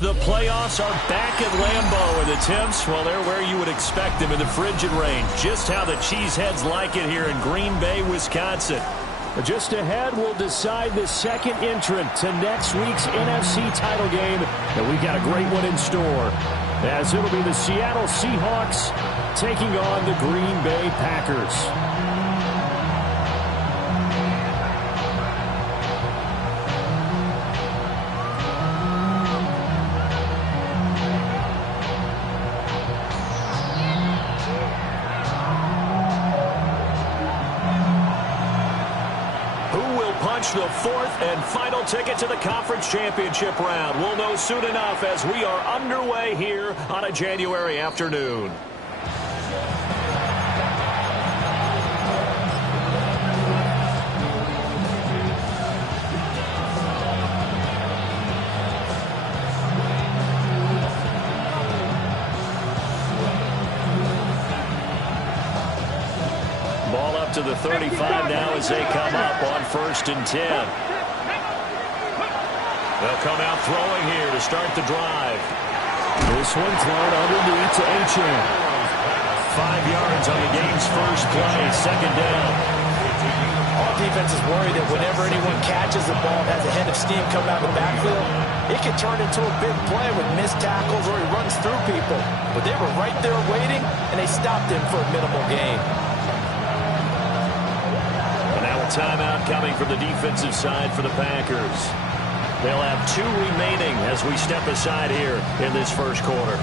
The playoffs are back at Lambeau, and the temps, well, they're where you would expect them in the frigid rain. Just how the Cheeseheads like it here in Green Bay, Wisconsin. Just ahead, we'll decide the second entrant to next week's NFC title game, and we've got a great one in store, as it'll be the Seattle Seahawks taking on the Green Bay Packers. The fourth and final ticket to the conference championship round. We'll know soon enough as we are underway here on a January afternoon. To the 35 now as they come up on 1st and 10. They'll come out throwing here to start the drive. This one thrown underneath to H.M. 5 yards on the game's first play, second down. All defense is worried that whenever anyone catches the ball and has a head of steam coming out of the backfield, it can turn into a big play with missed tackles or he runs through people. But they were right there waiting, and they stopped him for a minimal gain. Timeout coming from the defensive side for the Packers. They'll have 2 remaining as we step aside here in this first quarter.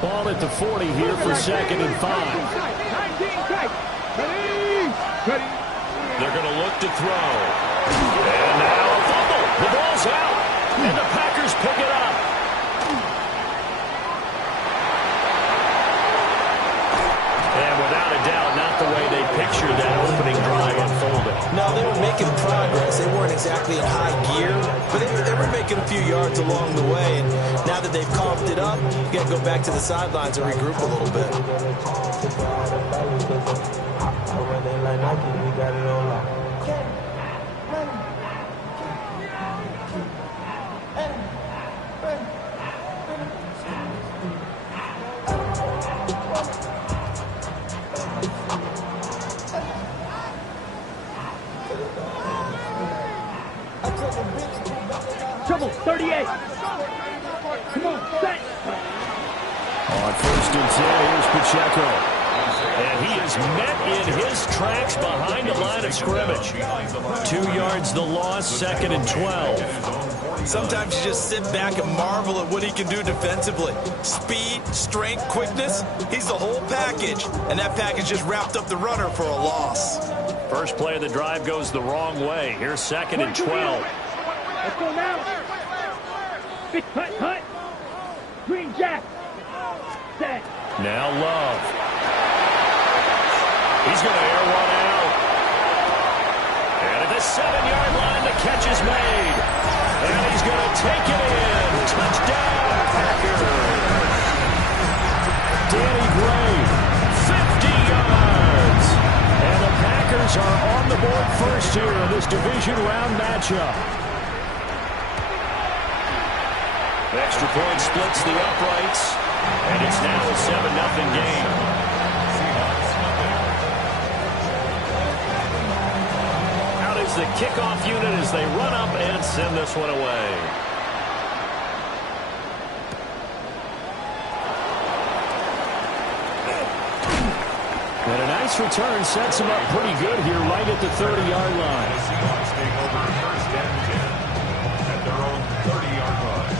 Ball at the 40 here for 2nd and 5. They're going to look to throw. And now a fumble. The ball's out. And the Packers pick it up. Without a doubt, not the way they pictured that opening drive unfolding. No, they were making progress. They weren't exactly in high gear, but they were making a few yards along the way. And now that they've coughed it up, you got to go back to the sidelines and regroup a little bit. Trouble, 38. Come on, set. On 1st and 10, here's Pacheco. And he is met in his tracks behind the line of scrimmage. 2 yards the loss, 2nd and 12. Sometimes you just sit back and marvel at what he can do defensively. Speed, strength, quickness, he's the whole package. And that package just wrapped up the runner for a loss. First play of the drive goes the wrong way. Here's 2nd and 12. Let's go now. Big hut. Green Jack. Set. Now Love. He's going to air one out. And at the 7-yard line, the catch is made. And he's going to take it in. Touchdown, Packers. Danny Gray, 50 yards. And the Packers are on the board first here in this division round matchup. The extra point splits the uprights, and it's now a 7-0 game. Out is the kickoff unit as they run up and send this one away. And a nice return sets him up pretty good here right at the 30-yard line. The Seahawks take over 1st and 10 at their own 30-yard line.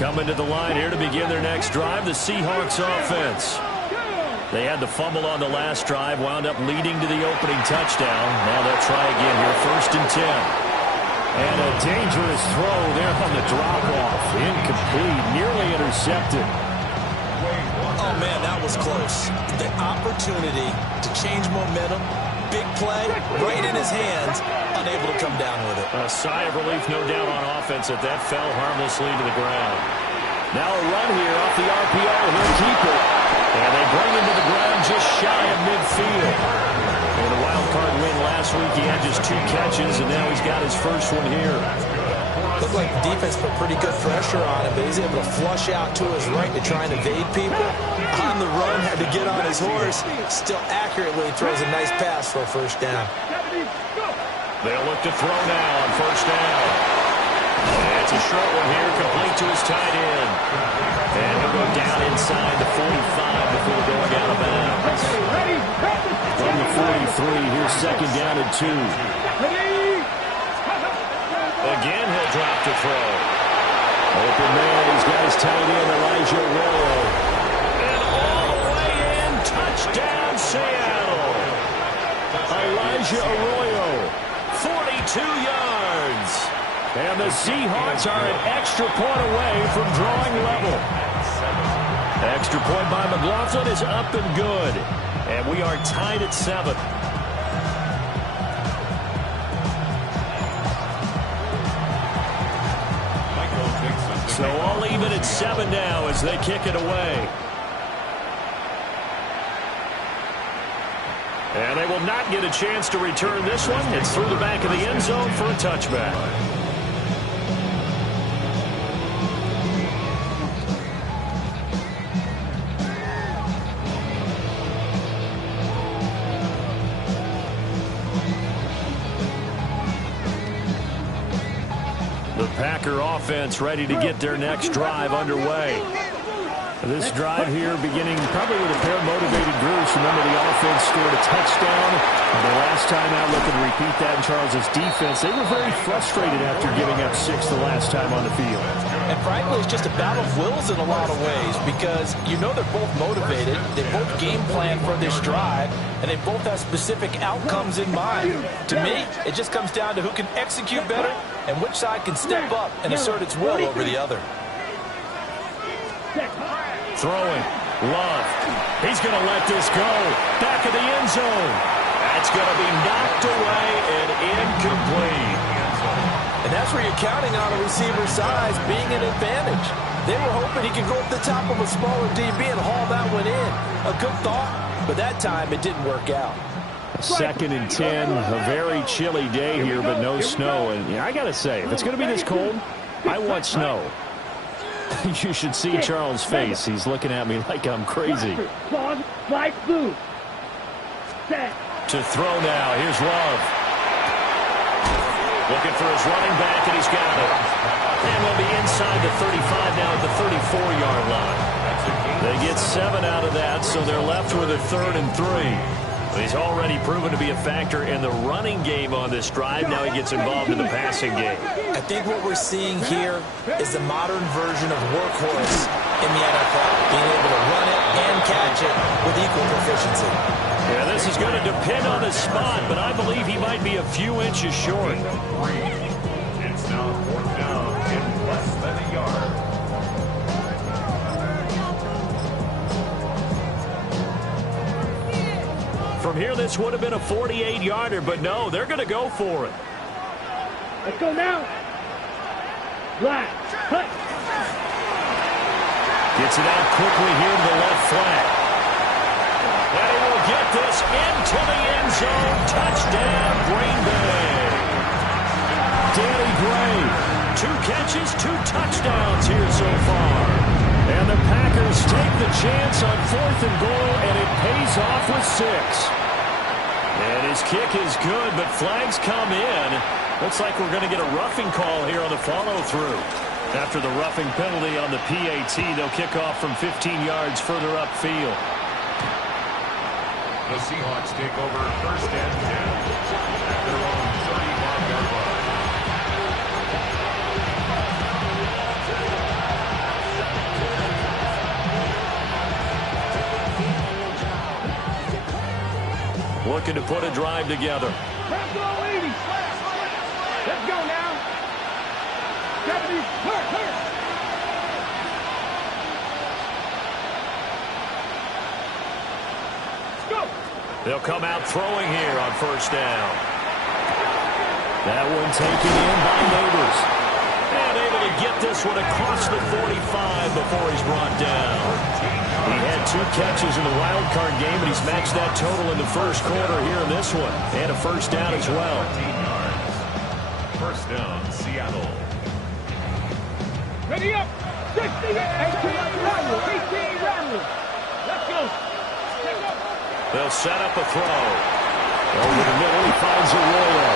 Coming to the line here to begin their next drive, the Seahawks offense. They had the fumble on the last drive, wound up leading to the opening touchdown. Now they'll try again here, 1st and 10. And a dangerous throw there on the drop-off. Incomplete, nearly intercepted. Oh, man, that was close. The opportunity to change momentum, big play right in his hands, unable to come down with it. A sigh of relief, no doubt, on offense that fell harmlessly to the ground. Now a run here off the RPO. He'll keep it. And they bring him to the ground just shy of midfield. In a wild card win last week, he had just 2 catches, and now he's got his first one here. Looked like the defense put pretty good pressure on him, but he's able to flush out to his right to try and evade people. On the run, had to get on his horse. Still accurately throws a nice pass for a first down. They'll look to throw now on first down. It's a short one here, complete to his tight end. And he'll go down inside the 45 before going out of bounds. From the 43, here's second down and 2. Again, he'll drop to throw. Open man, he's got his tight end, Elijah Arroyo. And all the way in, touchdown Seattle. Elijah Arroyo, 42 yards. And the Seahawks are an extra point away from drawing level. Extra point by McLaughlin is up and good. And we are tied at 7. So all even at 7 now as they kick it away. And they will not get a chance to return this one. It's through the back of the end zone for a touchback. The Packer offense ready to get their next drive underway. This drive here beginning probably with a pair of motivated groups. Remember, the offense scored a touchdown. The last time out, looking to repeat that in Charles' defense. They were very frustrated after giving up 6 the last time on the field. And frankly, it's just a battle of wills in a lot of ways because you know they're both motivated. They both game plan for this drive, and they both have specific outcomes in mind. To me, it just comes down to who can execute better and which side can step up and assert its will over the other. Throwing. Love. He's going to let this go. Back of the end zone. That's going to be knocked away and incomplete. And that's where you're counting on a receiver's size being an advantage. They were hoping he could go up the top of a smaller DB and haul that one in. A good thought, but that time it didn't work out. 2nd and 10. A very chilly day here, but no snow. And I got to say, if it's going to be this cold, I want snow. You should see Charles' face. He's looking at me like I'm crazy. To throw now. Here's Love. Looking for his running back, and he's got it. And we'll be inside the 35 now at the 34-yard line. They get 7 out of that, so they're left with a 3rd and 3. He's already proven to be a factor in the running game on this drive. Now he gets involved in the passing game. I think what we're seeing here is the modern version of workhorse in the NFL, being able to run it and catch it with equal proficiency. Yeah, this is going to depend on the spot, but I believe he might be a few inches short. It's now 4th down in less than a yard. From here, this would have been a 48-yarder, but no, they're going to go for it. Let's go now. Black. Cut. Gets it out quickly here to the left flat. And he will get this into the end zone. Touchdown, Green Bay. Danny Gray, 2 catches, 2 touchdowns here so far. And the Packers take the chance on 4th and goal, and it pays off with 6. And his kick is good, but flags come in. Looks like we're going to get a roughing call here on the follow-through. After the roughing penalty on the PAT, they'll kick off from 15 yards further upfield. The Seahawks take over 1st and 10 at their own 35-yard line. Looking to put a drive together. Let's go, 80. Let's go now. Deputy, hurt. Let's go. They'll come out throwing here on first down. That one taken in by Neighbors. And able to get this one across the 45 before he's brought down. He had 2 catches in the wild card game, and he's matched that total in the first quarter here in this one. And a first down as well. First down, Seattle. Ready up. 60, 18, Randall. 18, Randall. Let's go. They'll set up a throw. Over the middle, he finds Arroyo.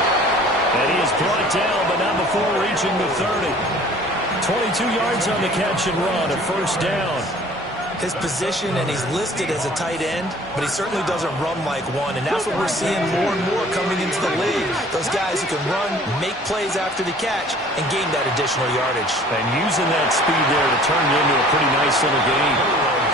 And he is brought down, but not before reaching the 30. 22 yards on the catch and run, a first down. His position, and he's listed as a tight end, but he certainly doesn't run like one, and that's what we're seeing more and more coming into the league. Those guys who can run, make plays after the catch, and gain that additional yardage. And using that speed there to turn it into a pretty nice little game.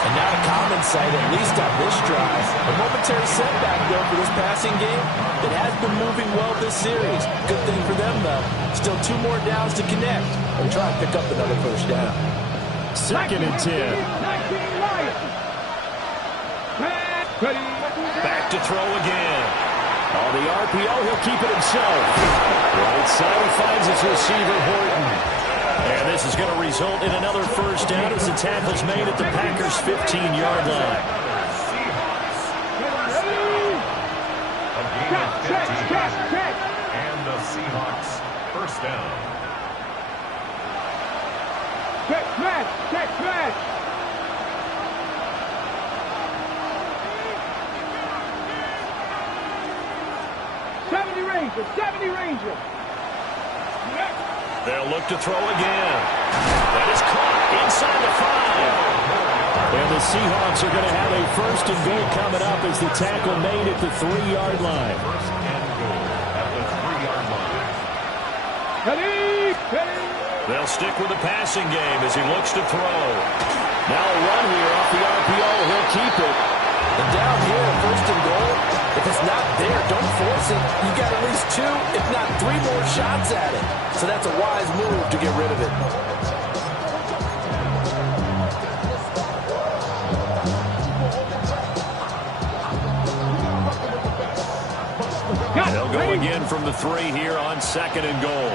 And not a common sight, at least on this drive. A momentary setback, though, for this passing game. It has been moving well this series. Good thing for them, though. Still 2 more downs to connect and try and pick up another first down. Second and 10. Back to throw again. On the RPO, he'll keep it himself. Right side finds his receiver, Horton. And this is going to result in another first down as the tackle's made at the Packers' 15-yard line. A gain of 15. And the Seahawks first down. Check smash. Check smash. Ranger, 70 Ranger. They'll look to throw again. That is caught inside the 5. And the Seahawks are going to have a first and goal coming up as the tackle made at the 3-yard line. First and goal at the 3-yard line. They'll stick with the passing game as he looks to throw. Now a run here off the RPO. He'll keep it. And down here, first and goal, if it's not there, don't force it. You've got at least 2, if not 3 more shots at it. So that's a wise move to get rid of it. They'll go again from the 3 here on second and goal.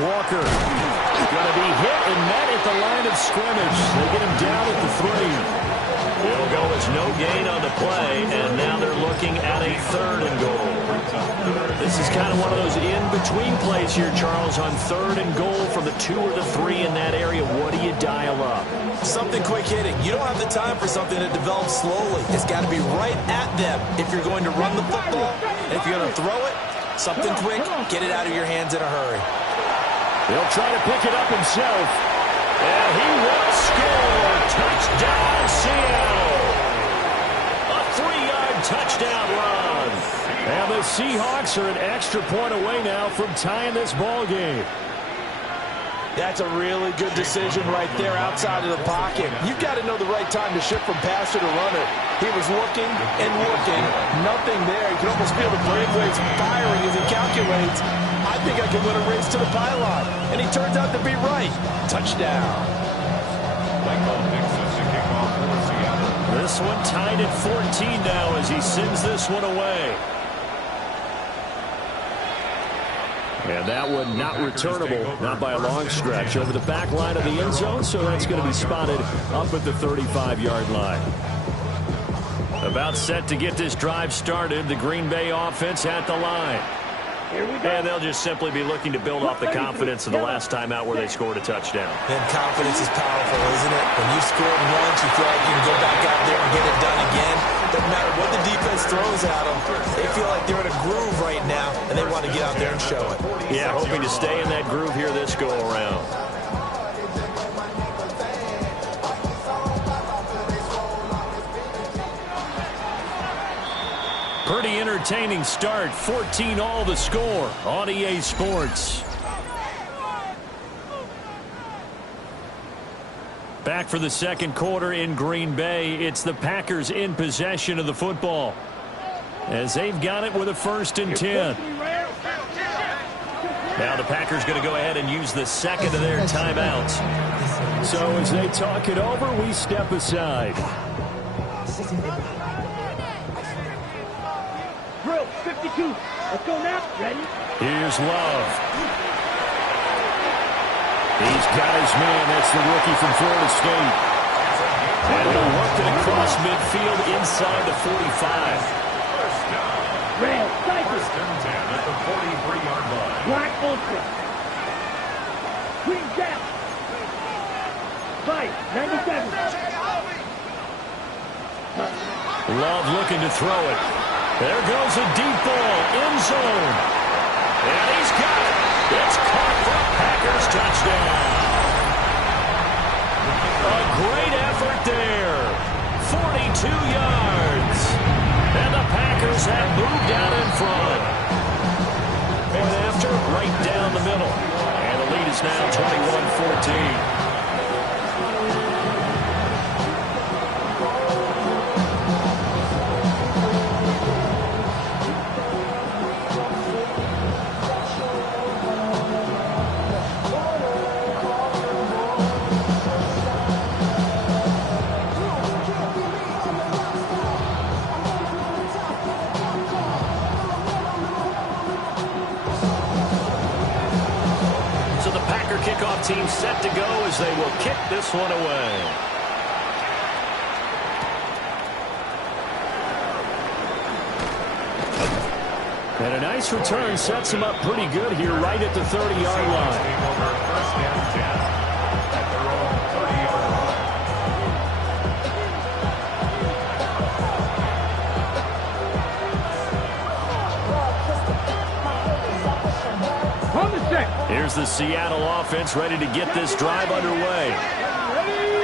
Walker going to be hit and met at the line of scrimmage. They get him down at the 3. It'll go as no gain on the play, and now they're looking at a third and goal. This is kind of one of those in-between plays here, Charles, on third and goal from the 2 or the 3 in that area. What do you dial up? Something quick hitting. You don't have the time for something that develops slowly. It's got to be right at them if you're going to run the football. And if you're going to throw it, something quick, get it out of your hands in a hurry. He'll try to pick it up himself. And he will score. Touchdown, Seattle. A 3-yard touchdown run. And the Seahawks are an extra point away now from tying this ball game. That's a really good decision right there outside of the pocket. You've got to know the right time to shift from passer to runner. He was looking and looking. Nothing there. You can almost feel the brainwaves firing as he calculates. I think I can win a race to the pylon. And he turns out to be right. Touchdown. This one tied at 14 now as he sends this one away. And that one not returnable, not by a long stretch, over the back line of the end zone, so that's going to be spotted up at the 35-yard line. About set to get this drive started, the Green Bay offense at the line. And they'll just simply be looking to build off the confidence of the last time out where they scored a touchdown. And confidence is powerful, isn't it? When you scored once, you feel like you can go back out there and get it done again. Doesn't matter what the defense throws at them. They feel like they're in a groove right now, and they want to get out there and show it. Yeah, hoping to stay in that groove here this go-around. Pretty entertaining start. 14-all the score on EA Sports. Back for the second quarter in Green Bay. It's the Packers in possession of the football, as they've got it with a 1st and 10. Now the Packers going to go ahead and use the second of their timeouts. So as they talk it over, we step aside. Drill 52. Let's go now. Ready? Here's Love. He's got his man. That's the rookie from Florida State. And he'll work it across midfield inside the 45. Red, Cypress. First and 10 at the 43-yard line. Black Ultra. Green Cap. Fight, 97. Love looking to throw it. There goes a deep ball, end zone. And he's got it. It's caught for a Packers touchdown. A great effort there. 42 yards. And the Packers have moved out in front. And after, right down the middle. And the lead is now 21-14. Kickoff team set to go as they will kick this one away. And a nice return sets him up pretty good here right at the 30-yard line. First and 10 at their own 30-yard line. On the set. Here's the Seattle offense ready to get this drive underway.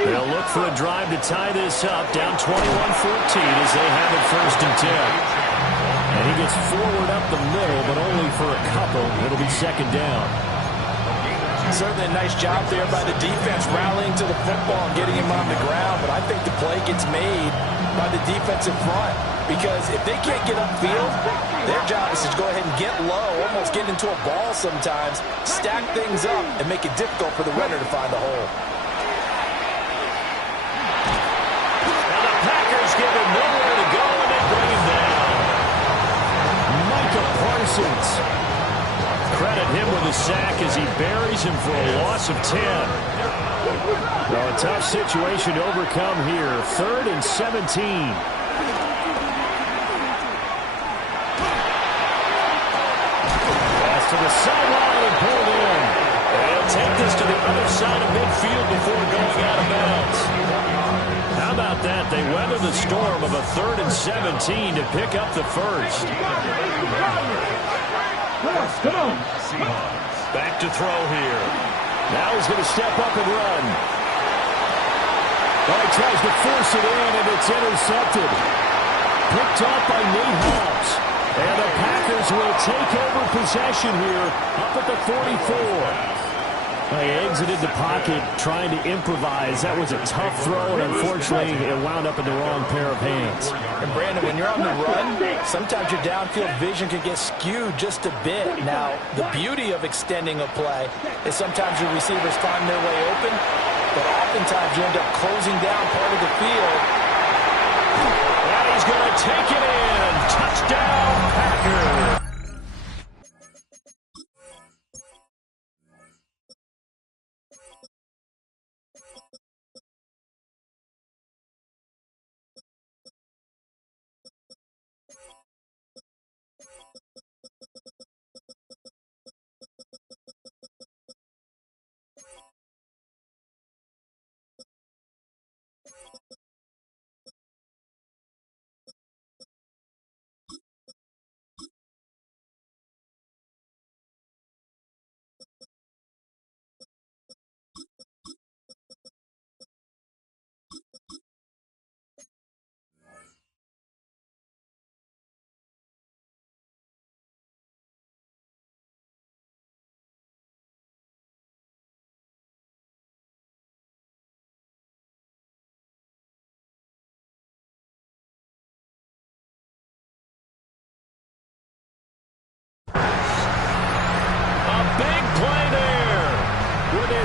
They'll look for a drive to tie this up, down 21-14 as they have it first and 10. And he gets forward up the middle, but only for a couple. It'll be second down. Certainly a nice job there by the defense rallying to the football and getting him on the ground, but I think the play gets made by the defensive front because if they can't get upfield, their job is to go ahead and get low, almost get into a ball sometimes, stack things up, and make it difficult for the runner to find the hole. And the Packers give him nowhere to go, and they bring him down. Micah Parsons. Credit him with a sack as he buries him for a loss of 10. Well, a tough situation to overcome here. 3rd and 17. To the sideline and pulled in. They'll take this to the other side of midfield before going out of bounds. How about that? They weather the storm of a 3rd and 17 to pick up the first. Come on. Back to throw here. Now he's going to step up and run. Well, he tries to force it in, and it's intercepted. Picked off by Nate Hobbs. And the Packers will take over possession here up at the 44. They exited the pocket trying to improvise. That was a tough throw, and unfortunately, it wound up in the wrong pair of hands. And Brandon, when you're on the run, sometimes your downfield vision can get skewed just a bit. Now, the beauty of extending a play is sometimes your receivers find their way open, but oftentimes you end up closing down part of the field. And he's going to take it in. Touchdown, Packers.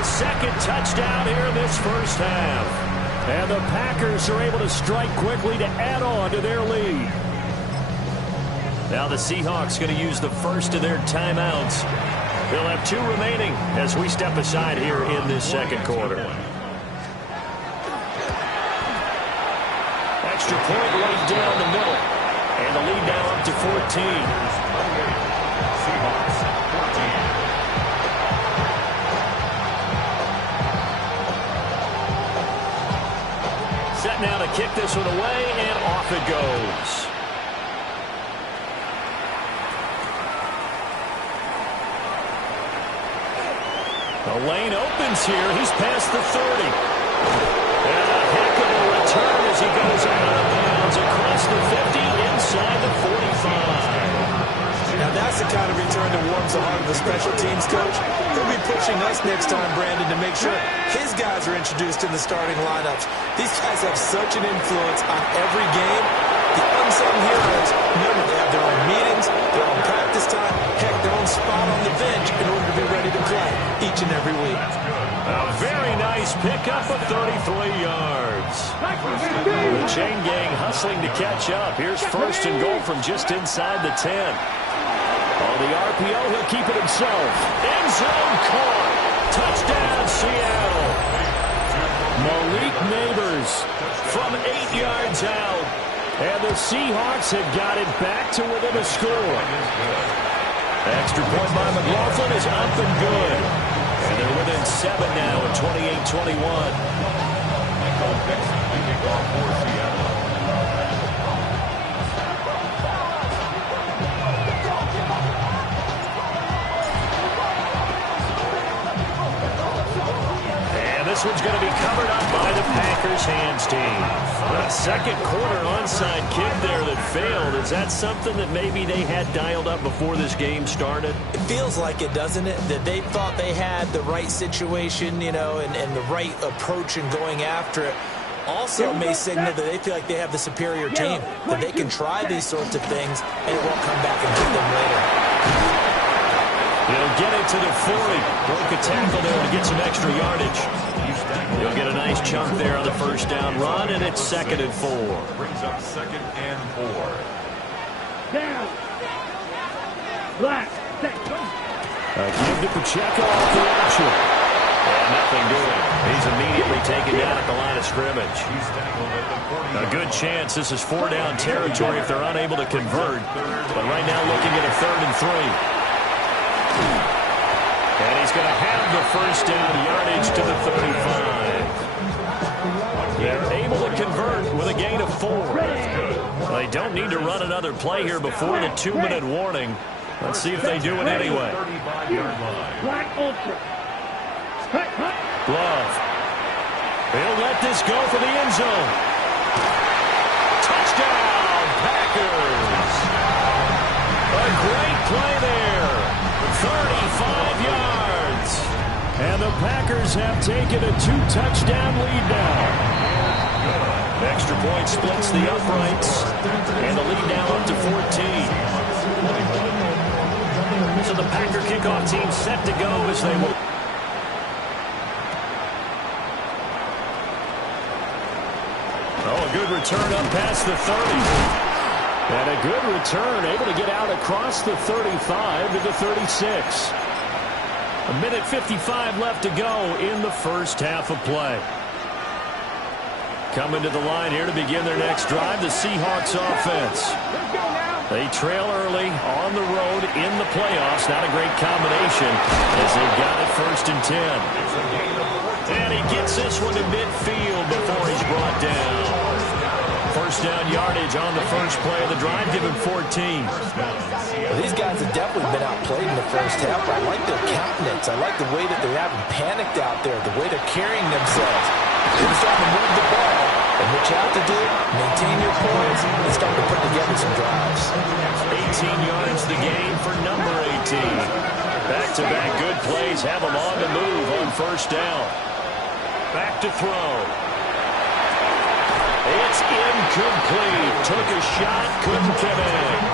his second touchdown here in this first half. And the Packers are able to strike quickly to add on to their lead. Now the Seahawks going to use the first of their timeouts. They'll have 2 remaining as we step aside here in this second quarter. Extra point right down the middle. And the lead now up to 14. Seahawks 14. Set now to kick this one away, and off it goes. The lane opens here. He's past the 30. And a heck of a return as he goes out of bounds across the 50, inside the 45. Now that's the kind of return that warms the heart of the special teams coach. He'll be pushing us next time, Brandon, to make sure his guys are introduced in the starting lineups. These guys have such an influence on every game. The unsung heroes, remember, they have their own meetings, their own practice time, heck, their own spot on the bench in order to be ready to play each and every week. A very nice pickup of 33 yards. The chain gang hustling to catch up. Here's first and goal from just inside the 10. On the RPO, he'll keep it himself. End zone caught. Touchdown, Seattle. Malik Neighbors from 8 yards out. And the Seahawks have got it back to within a score. Extra point by McLaughlin is up and good. And they're within 7 now at 28-21. This one's going to be covered up by the Packers hands team. A second quarter onside kick there that failed. Is that something that maybe they had dialed up before this game started? It feels like it, doesn't it? That they thought they had the right situation, you know, and the right approach in going after it. Also may signal that they feel like they have the superior team, that they can try these sorts of things and it won't come back and get them later. He'll get it to the 40. Broke a tackle there to get some extra yardage. He'll get a nice chunk there on the first down run, and it's 2nd and 4. Brings up 2nd and 4. Down. Black. Set. Give to Pacheco off the option. And nothing doing. He's immediately taken down at the line of scrimmage. A good chance this is 4-down territory if they're unable to convert. But right now looking at a 3rd and 3. And he's going to have the first down yardage to the 35. They're able to convert with a gain of 4. They don't need to run another play here before the 2-minute warning. Let's see if they do it anyway. Glove. He'll let this go for the end zone. Touchdown, Packers. A great play there. 35 yards. And the Packers have taken a 2-touchdown lead now. Extra point splits the uprights. And the lead now up to 14. So the Packer kickoff team set to go as they will. Oh, a good return up past the 30. And a good return, able to get out across the 35 to the 36. A minute 55 left to go in the first half of play. Coming to the line here to begin their next drive, the Seahawks offense. They trail early on the road in the playoffs. Not a great combination as they've got it 1st and 10. And he gets this one to midfield before he's brought down. First down yardage on the first play of the drive, give him 14. Well, these guys have definitely been outplayed in the first half. I like their countenance. I like the way that they haven't panicked out there, the way they're carrying themselves. They're starting to move the ball. And what you have to do, maintain your poise and start to put together some drives. 18 yards the gain for number 18. Back-to-back good plays have them on the move on first down. Back to throw. It's incomplete. Took a shot, couldn't connect.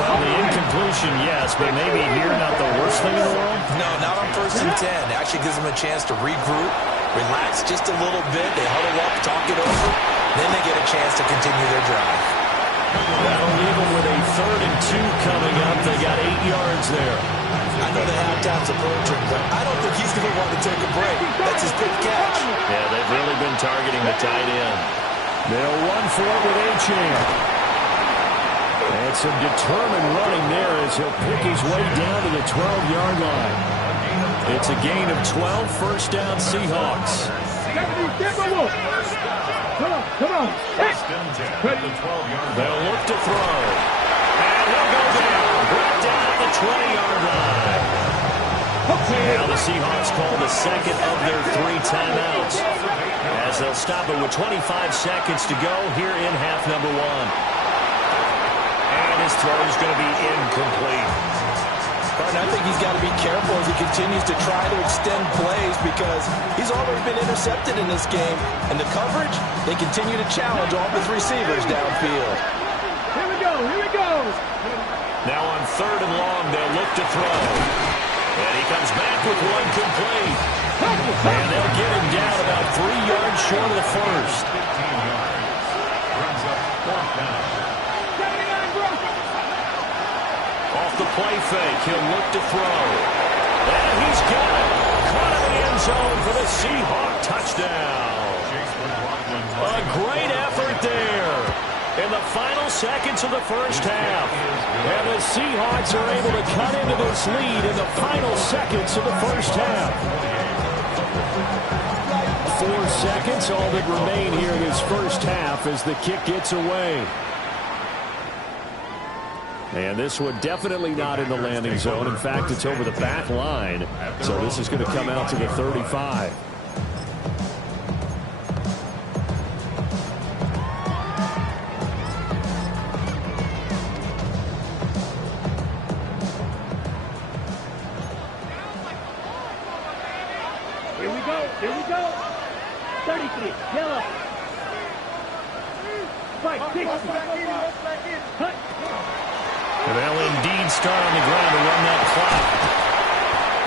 Well, the incomplete completion, yes, but maybe here not the worst thing in the world? No, not on 1st and 10. It actually gives them a chance to regroup, relax just a little bit. They huddle up, talk it over, then they get a chance to continue their drive. That'll leave them with a 3rd and 2 coming up. They got 8 yards there. I know the halftime's approaching, but I don't think he's going to want to take a break. That's his big catch. Yeah, they've really been targeting the tight end. They'll run for it with A-Chain. And some determined running there as he'll pick his way down to the 12-yard line. It's a gain of 12, first down Seahawks. Come on. They'll look to throw. And he'll go down. Right down at the 20-yard line. Now the Seahawks call the second of their 3 timeouts as they'll stop it with 25 seconds to go here in half number 1. And his throw is going to be incomplete. And I think he's got to be careful as he continues to try to extend plays because he's already been intercepted in this game. And the coverage, they continue to challenge all the receivers downfield. Here we go. Now on 3rd and long, they'll look to throw. And he comes back with one complete. And they'll get him down about 3 yards short of the first. 15 yards. Brings up 4th down. Off the play fake, he'll look to throw. And he's got it. Caught in the end zone for the Seahawk touchdown. A great effort there in the final seconds of the first half. And the Seahawks are able to cut into this lead in the final seconds of the first half. 4 seconds, all that remain here in this first half as the kick gets away. And this one definitely not in the landing zone. In fact, it's over the back line. So this is going to come out to the 35. Here we go. 33, yellow. Fight, 60. Cut. And they'll indeed start on the ground to run that clock.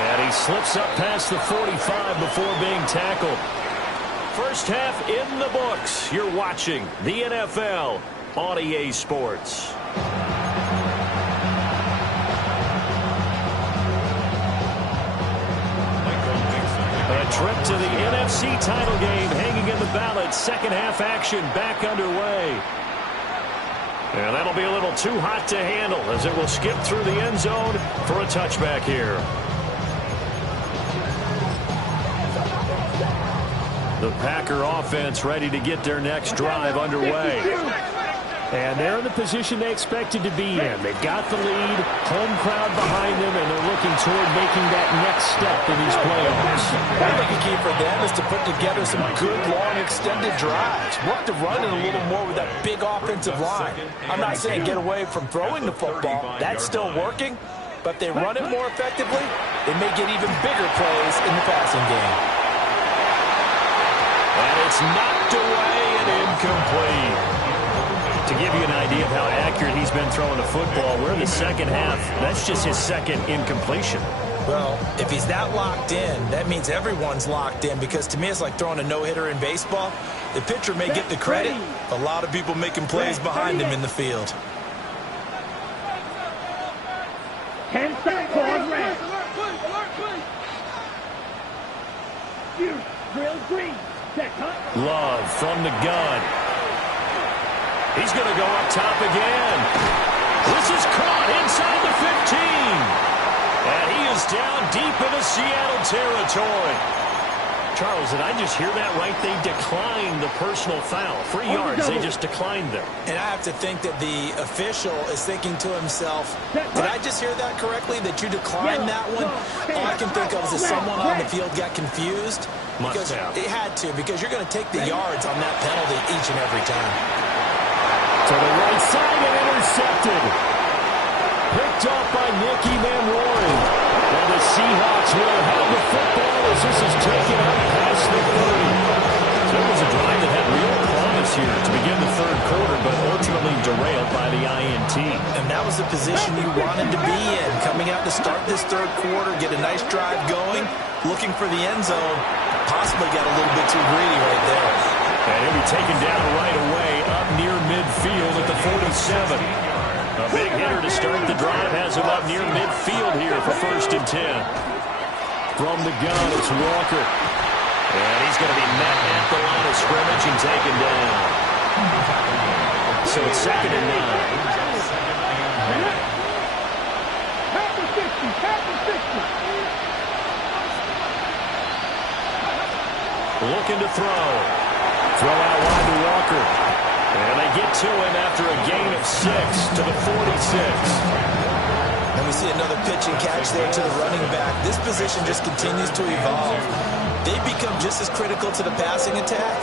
And he slips up past the 45 before being tackled. First half in the books. You're watching the NFL on EA Sports. A trip to the NFC title game hanging in the balance. Second half action back underway. And that'll be a little too hot to handle as it will skip through the end zone for a touchback here. The Packer offense ready to get their next drive underway. And they're in the position they expected to be in. They've got the lead, home crowd behind them, and they're looking toward making that next step in these playoffs. I think the key for them is to put together some good, long, extended drives. Work the run a little more with that big offensive line. I'm not saying get away from throwing the football. That's still working. But if they run it more effectively, they may get even bigger plays in the passing game. And it's knocked away and incomplete. To give you an idea of how accurate he's been throwing the football, we're in the second half. That's just his second incompletion. Well, if he's that locked in, that means everyone's locked in, because to me it's like throwing a no-hitter in baseball. The pitcher may get the credit. A lot of people making plays behind him in the field. 10 seconds on red. You, drill green. Set cut. Love from the gun. He's going to go up top again. This is caught inside the 15. And he is down deep into Seattle territory. Charles, did I just hear that right? They declined the personal foul. 3 yards, they just declined them. And I have to think that the official is thinking to himself, did I just hear that correctly, that you declined that one? All I can think of is that someone on the field got confused. Because it had to, because you're going to take the yards on that penalty each and every time. To the right side and intercepted. Picked up by Nicky Manroy. And the Seahawks will have the football as this is taken out past the 30. So it was a drive that had real promise here to begin the third quarter, but ultimately derailed by the INT. And that was the position you wanted to be in. Coming out to start this third quarter, get a nice drive going, looking for the end zone. Possibly got a little bit too greedy right there. And he'll be taken down right away up near midfield at the 47. A big hitter to start the drive has him up near midfield here for 1st and 10. From the gun, it's Walker. And he's going to be met at the line of scrimmage and taken down. So it's 2nd and 9. Half the 60, half the 60. Looking to throw. Throw out wide to Walker. And they get to him after a gain of 6 to the 46. And we see another pitch and catch there to the running back. This position just continues to evolve. They become just as critical to the passing attack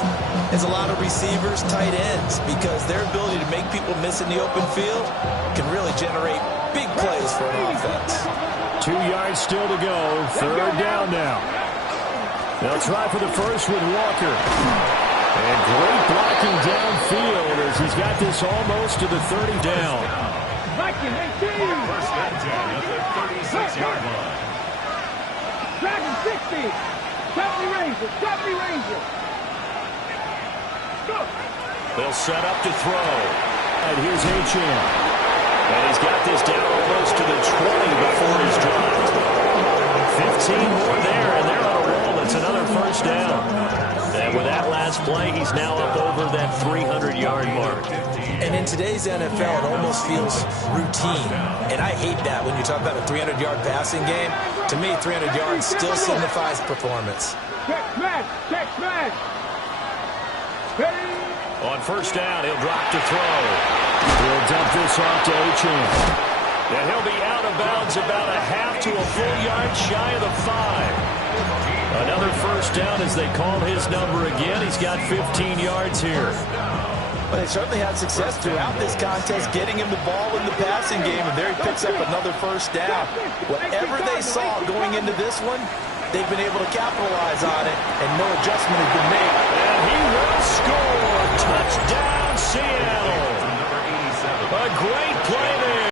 as a lot of receivers, tight ends, because their ability to make people miss in the open field can really generate big plays for an offense. 2 yards still to go. 3rd down now. They'll try for the first with Walker. And great blocking downfield as he's got this almost to the 30 down. Viking 18. 1st and 10 at the 36-yard line. Dragon 60. 70 Rangers, 70 Rangers. Go. They'll set up to throw. And here's Achane. And he's got this down almost to the 20 before he's dropped. 15 more there, and they're on a roll. It's another 1st down. And with that last play, he's now up over that 300-yard mark. And in today's NFL, it almost feels routine. And I hate that when you talk about a 300-yard passing game. To me, 300 yards still signifies performance. Check smash, check smash. Ready? On 1st down, he'll drop to throw. He'll dump this off to Achane. And he'll be out of bounds about a half to a full yard shy of the 5. Another 1st down as they call his number again. He's got 15 yards here. But they certainly had success throughout this contest, getting him the ball in the passing game, and there he picks up another 1st down. Whatever they saw going into this one, they've been able to capitalize on it, and no adjustment has been made. And he will score.